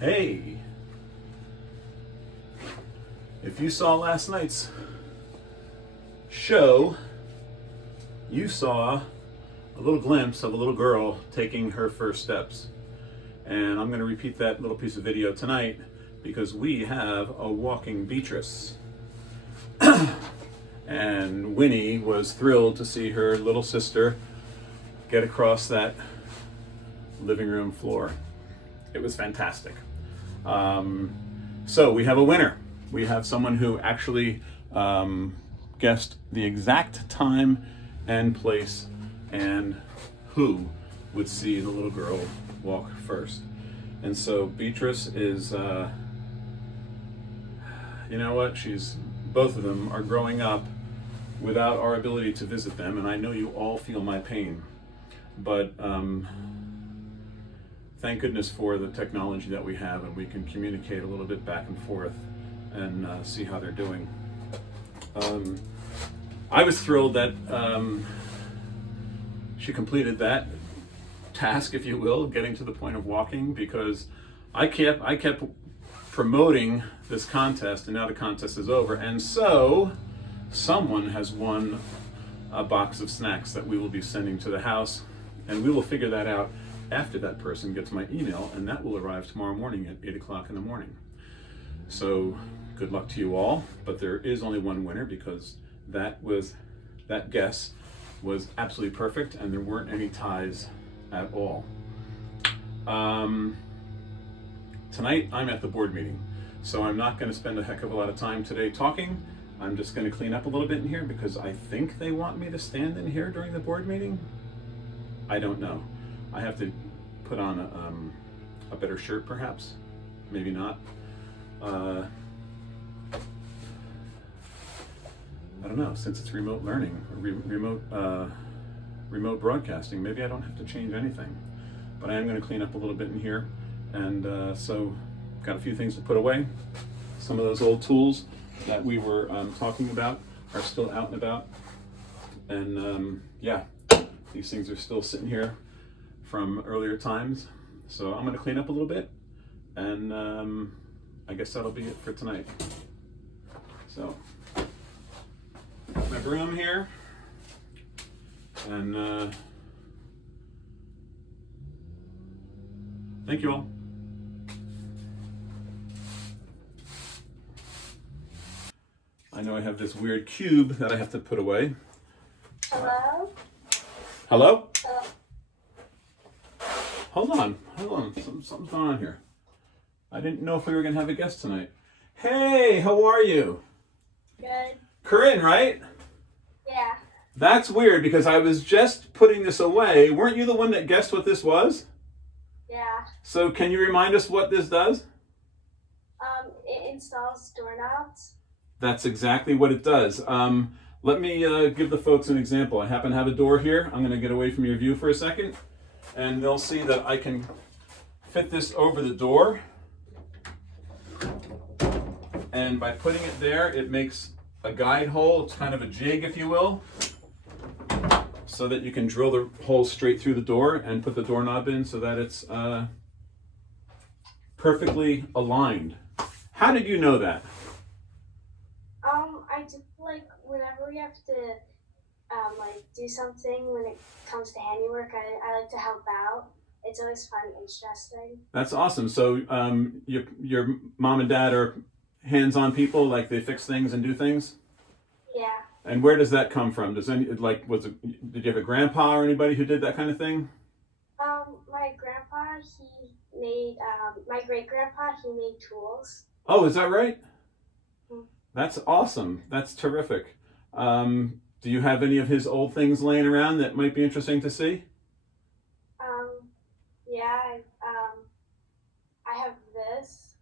Hey, if you saw last night's show, you saw a little glimpse of a little girl taking her first steps. And I'm going to repeat that little piece of video tonight because we have a walking Beatrice. And Winnie was thrilled to see her little sister get across that living room floor. It was fantastic. So we have a winner. We have someone who actually guessed the exact time and place and who would see the little girl walk first. And so Beatrice is, you know what, both of them are growing up without our ability to visit them, and I know you all feel my pain. But thank goodness for the technology that we have, and we can communicate a little bit back and forth and see how they're doing. I was thrilled that she completed that task, if you will, getting to the point of walking, because I kept promoting this contest, and now the contest is over, and so someone has won a box of snacks that we will be sending to the house, and we will figure that out after that person gets my email, and that will arrive tomorrow morning at 8 o'clock in the morning. So good luck to you all, but there is only one winner because that guess was absolutely perfect and there weren't any ties at all. Tonight I'm at the board meeting, so I'm not going to spend a heck of a lot of time today talking. I'm just going to clean up a little bit in here because I think they want me to stand in here during the board meeting. I don't know. I have to put on a better shirt, perhaps. Maybe not. I don't know. Since it's remote learning, remote broadcasting, maybe I don't have to change anything. But I am going to clean up a little bit in here, and so got a few things to put away. Some of those old tools that we were talking about are still out and about, and yeah, these things are still sitting here from earlier times. So I'm going to clean up a little bit, and I guess that'll be it for tonight. So my broom here, and thank you all. I know I have this weird cube that I have to put away. Hello? Hello? Hello? Hold on. Something's going on here. I didn't know if we were going to have a guest tonight. Hey, how are you? Good. Corinne, right? Yeah. That's weird because I was just putting this away. Weren't you the one that guessed what this was? Yeah. So can you remind us what this does? It installs doorknobs. That's exactly what it does. Let me give the folks an example. I happen to have a door here. I'm going to get away from your view for a second, and they'll see that I can fit this over the door. And by putting it there, it makes a guide hole. It's kind of a jig, if you will, so that you can drill the hole straight through the door and put the doorknob in so that it's perfectly aligned. How did you know that? I just whenever we have to do something when it comes to handiwork, I like to help out. It's always fun and interesting. That's awesome. So your mom and dad are hands-on people, like they fix things and do things? Yeah. And where does that come from? Did you have a grandpa or anybody who did that kind of thing? My grandpa, he made my great-grandpa, he made tools. Oh, is that right? Mm-hmm. That's awesome. That's terrific. Do you have any of his old things laying around that might be interesting to see? Yeah, I have this,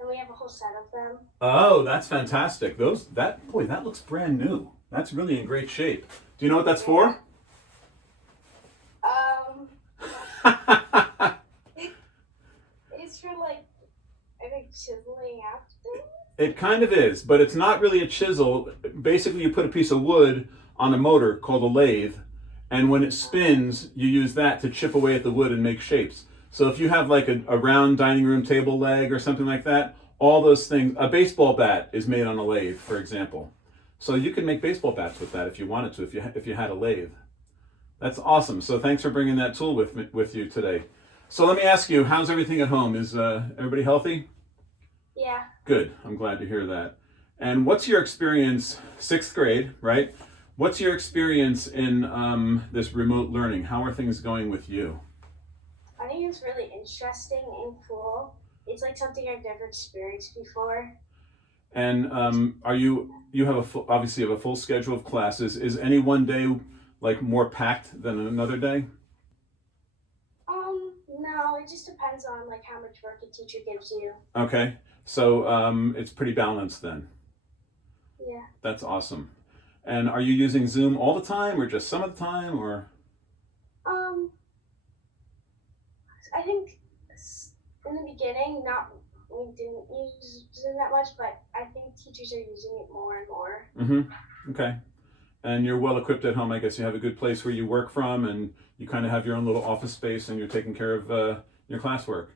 and we have a whole set of them. Oh, that's fantastic. That looks brand new. That's really in great shape. Do you know what that's for? It's for I think chiseling out things. It kind of is, but it's not really a chisel. Basically, you put a piece of wood on a motor called a lathe, and when it spins, you use that to chip away at the wood and make shapes. So if you have like a round dining room table leg or something like that, all those things, a baseball bat is made on a lathe, for example. So you could make baseball bats with that if you wanted to, if you had a lathe. That's awesome. So thanks for bringing that tool with you today. So let me ask you, how's everything at home? Is everybody healthy? Yeah. Good. I'm glad to hear that. And what's your experience, 6th grade, right? What's your experience in this remote learning? How are things going with you? I think it's really interesting and cool. It's like something I've never experienced before. And you have obviously have a full schedule of classes. Is any one day like more packed than another day? No, it just depends on like how much work a teacher gives you. Okay, so it's pretty balanced then. Yeah. That's awesome. And are you using Zoom all the time, or just some of the time, or? I think in the beginning, we didn't use Zoom that much, but I think teachers are using it more and more. Mm-hmm. Okay. And you're well equipped at home. I guess you have a good place where you work from, and you kind of have your own little office space, and you're taking care of your classwork.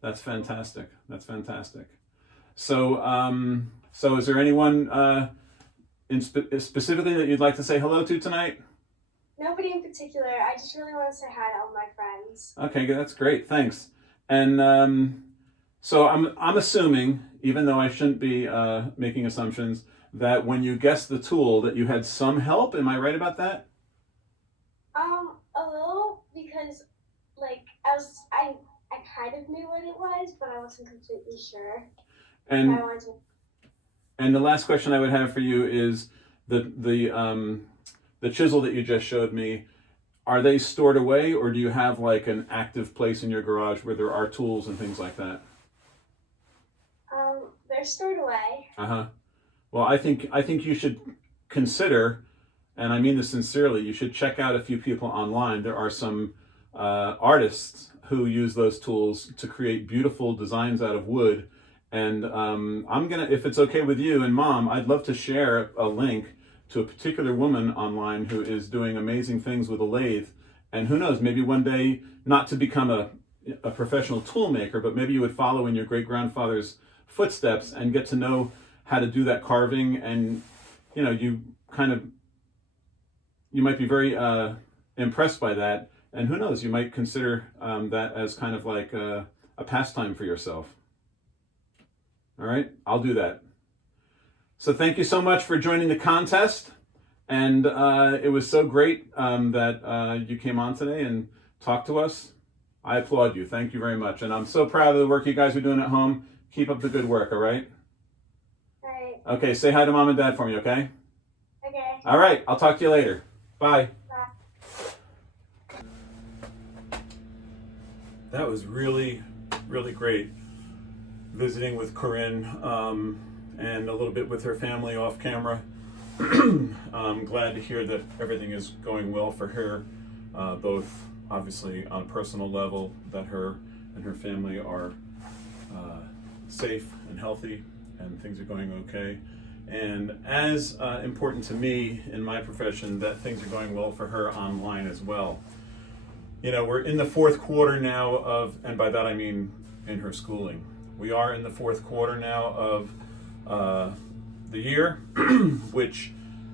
That's fantastic. That's fantastic. So, so is there anyone specifically that you'd like to say hello to tonight? Nobody in particular. I just really want to say hi to all my friends. Okay, that's great. Thanks. And so I'm assuming, even though I shouldn't be making assumptions, that when you guessed the tool that you had some help. Am I right about that? A little, because like I kind of knew what it was, but I wasn't completely sure. And the last question I would have for you is the chisel that you just showed me. Are they stored away, or do you have like an active place in your garage where there are tools and things like that? They're stored away. Uh-huh. Well, I think you should consider, and I mean this sincerely, you should check out a few people online. There are some artists who use those tools to create beautiful designs out of wood. And I'm gonna, if it's okay with you and Mom, I'd love to share a link to a particular woman online who is doing amazing things with a lathe. And who knows, maybe one day, not to become a professional tool maker, but maybe you would follow in your great-grandfather's footsteps and get to know how to do that carving. And you know, you might be very impressed by that. And who knows, you might consider that as kind of like a pastime for yourself. All right, I'll do that. So thank you so much for joining the contest. And it was so great that you came on today and talked to us. I applaud you. Thank you very much. And I'm so proud of the work you guys are doing at home. Keep up the good work, all right? All right. Okay, say hi to Mom and Dad for me, okay? Okay. All right, I'll talk to you later. Bye. Bye. That was really, really great visiting with Corinne and a little bit with her family off camera. I'm glad to hear that everything is going well for her, both obviously on a personal level, that her and her family are safe and healthy and things are going okay. And as important to me in my profession, that things are going well for her online as well. You know, we're in the 4th quarter now of, and by that I mean in her schooling. We are in the 4th quarter now of the year, which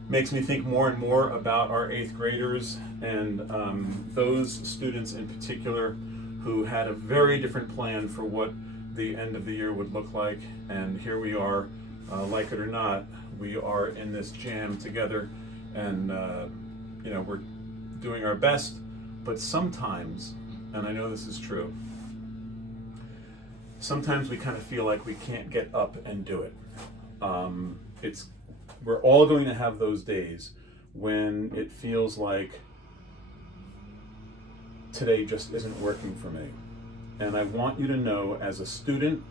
makes me think more and more about our 8th graders and those students in particular who had a very different plan for what the end of the year would look like. And here we are, like it or not, we are in this jam together, and you know, we're doing our best. But sometimes, and I know this is true, sometimes we kind of feel like we can't get up and do it. We're all going to have those days when it feels like today just isn't working for me. And I want you to know, as a student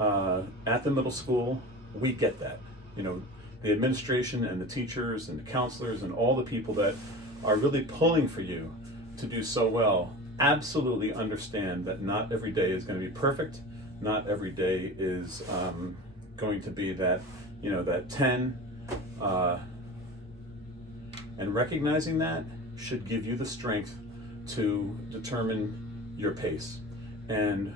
at the middle school, we get that. You know, the administration and the teachers and the counselors and all the people that are really pulling for you to do so well absolutely understand that not every day is going to be perfect. Not every day is going to be that, you know, that 10. And recognizing that should give you the strength to determine your pace. and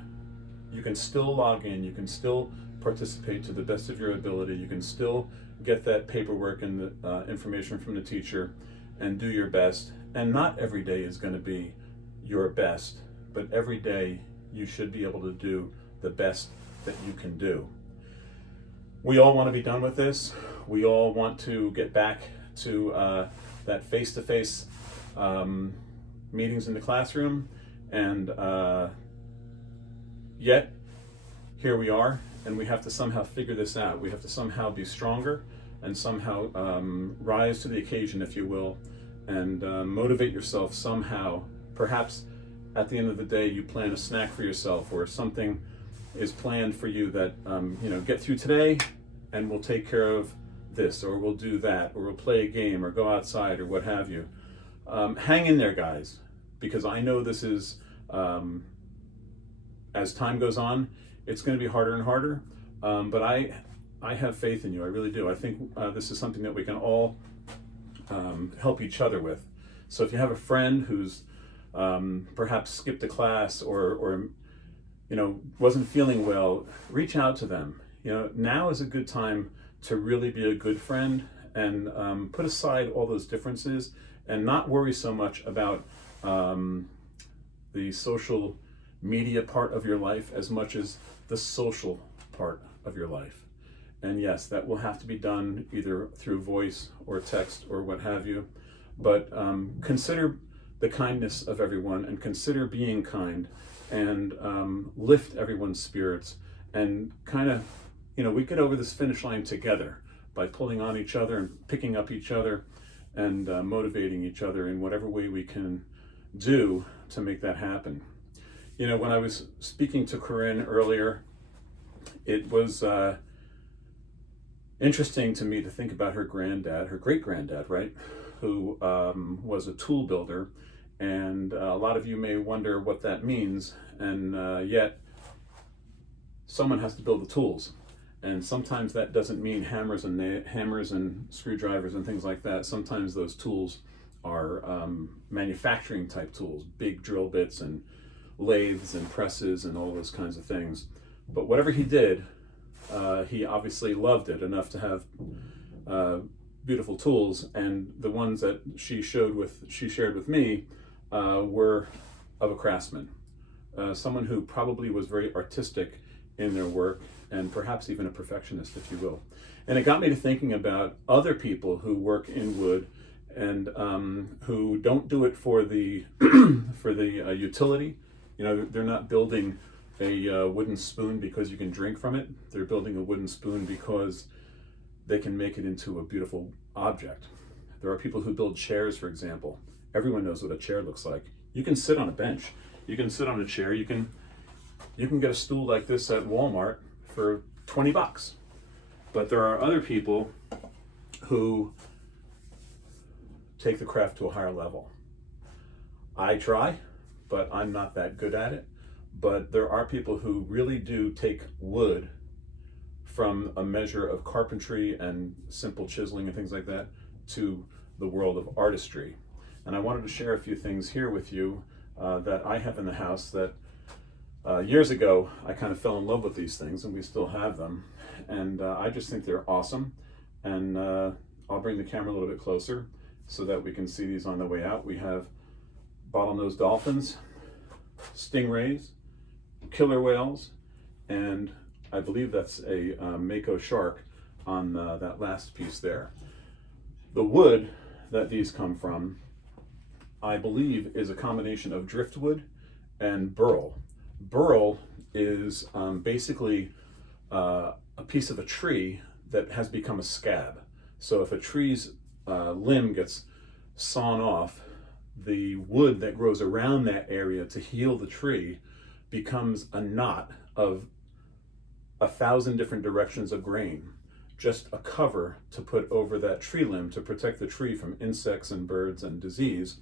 you can still log in, you can still participate to the best of your ability, you can still get that paperwork and the information from the teacher and do your best. And not every day is going to be your best, but every day you should be able to do the best that you can do. We all want to be done with this. We all want to get back to that face-to-face meetings in the classroom, and yet here we are, and we have to somehow figure this out. We have to somehow be stronger and somehow rise to the occasion, if you will, and motivate yourself somehow. Perhaps at the end of the day you plan a snack for yourself, or something is planned for you that get through today and we'll take care of this, or we'll do that, or we'll play a game, or go outside, or what have you. Hang in there, guys, because I know this is, as time goes on, it's going to be harder and harder, but I have faith in you. I really do. I think this is something that we can all help each other with. So if you have a friend who's perhaps skipped a class, or wasn't feeling well, reach out to them. Now is a good time to really be a good friend, and put aside all those differences and not worry so much about the social media part of your life as much as the social part of your life. And yes, that will have to be done either through voice or text or what have you, but consider the kindness of everyone, and consider being kind, and lift everyone's spirits, and kind of, we get over this finish line together by pulling on each other and picking up each other and motivating each other in whatever way we can do to make that happen. When I was speaking to Corinne earlier, it was interesting to me to think about her granddad, her great-granddad, right, who was a tool builder. And a lot of you may wonder what that means, and yet someone has to build the tools. And sometimes that doesn't mean hammers and screwdrivers and things like that. Sometimes those tools are manufacturing type tools, big drill bits and lathes and presses and all those kinds of things. But whatever he did, he obviously loved it enough to have beautiful tools. And the ones that she shared with me were of a craftsman, someone who probably was very artistic in their work, and perhaps even a perfectionist, if you will. And it got me to thinking about other people who work in wood, and who don't do it for the for the utility. They're not building a wooden spoon because you can drink from it. They're building a wooden spoon because they can make it into a beautiful object. There are people who build chairs, for example. Everyone knows what a chair looks like. You can sit on a bench. You can sit on a chair. You can get a stool like this at Walmart for $20. But there are other people who take the craft to a higher level. I try, but I'm not that good at it. But there are people who really do take wood from a measure of carpentry and simple chiseling and things like that to the world of artistry. And I wanted to share a few things here with you that I have in the house that years ago I kind of fell in love with these things, and we still have them. And I just think they're awesome. And I'll bring the camera a little bit closer so that we can see these on the way out. We have bottlenose dolphins, stingrays, killer whales, and I believe that's a mako shark on that last piece there. The wood that these come from, I believe, is a combination of driftwood and burl. Burl is basically a piece of a tree that has become a scab. So if a tree's limb gets sawn off, the wood that grows around that area to heal the tree becomes a knot of 1,000 different directions of grain, just a cover to put over that tree limb to protect the tree from insects and birds and disease.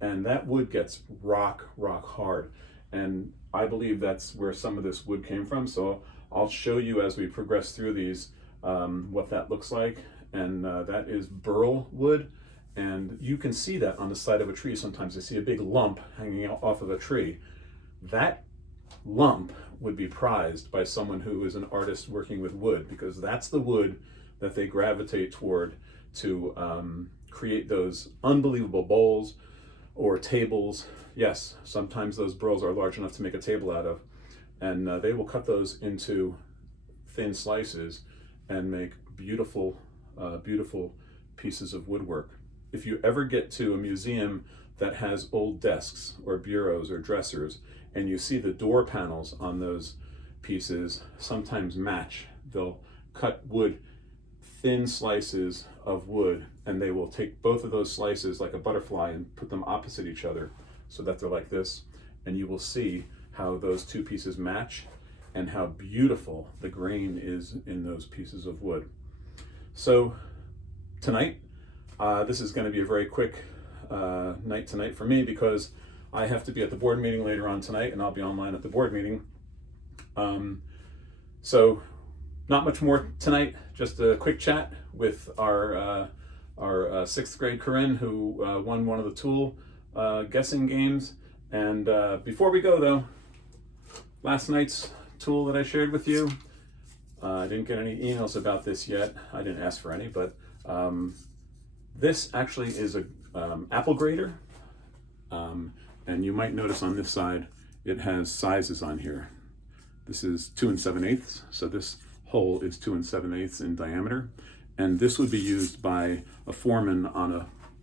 And that wood gets rock hard. And I believe that's where some of this wood came from. So I'll show you as we progress through these what that looks like. And that is burl wood. And you can see that on the side of a tree sometimes. I see a big lump hanging off of a tree. That lump would be prized by someone who is an artist working with wood, because that's the wood that they gravitate toward to create those unbelievable bowls or tables. Yes, sometimes those bowls are large enough to make a table out of, and they will cut those into thin slices and make beautiful, beautiful pieces of woodwork. If you ever get to a museum that has old desks or bureaus or dressers, and you see the door panels on those pieces sometimes match, they'll cut wood, thin slices of wood, and they will take both of those slices like a butterfly and put them opposite each other so that they're like this, and you will see how those two pieces match and how beautiful the grain is in those pieces of wood. So tonight, this is going to be a very quick night tonight for me, because I have to be at the board meeting later on tonight, and I'll be online at the board meeting. So not much more tonight, just a quick chat with our 6th grade Corinne, who won one of the tool guessing games. And before we go though, last night's tool that I shared with you, I didn't get any emails about this yet. I didn't ask for any, but this actually is a apple grater. And you might notice on this side, it has sizes on here. This is 2 7/8, so this hole is 2 7/8 in diameter. And this would be used by a foreman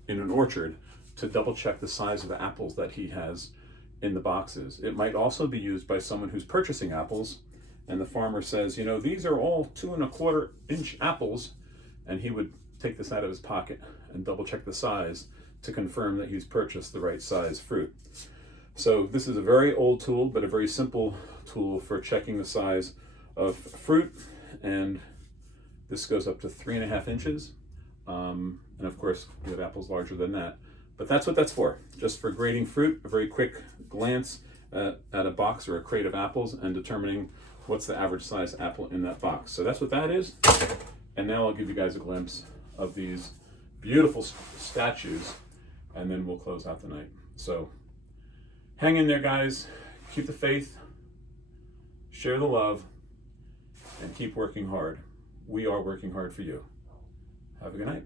in an orchard to double check the size of the apples that he has in the boxes. It might also be used by someone who's purchasing apples, and the farmer says, you know, these are all 2 1/4 inch apples, and he would take this out of his pocket and double check the size to confirm that he's purchased the right size fruit. So this is a very old tool, but a very simple tool for checking the size of fruit, and this goes up to 3 1/2 inches. And of course, we have apples larger than that. But that's what that's for, just for grading fruit, a very quick glance at a box or a crate of apples and determining what's the average size apple in that box. So that's what that is. And now I'll give you guys a glimpse of these beautiful statues, and then we'll close out the night. So hang in there, guys. Keep the faith, share the love, and keep working hard. We are working hard for you. Have a good night.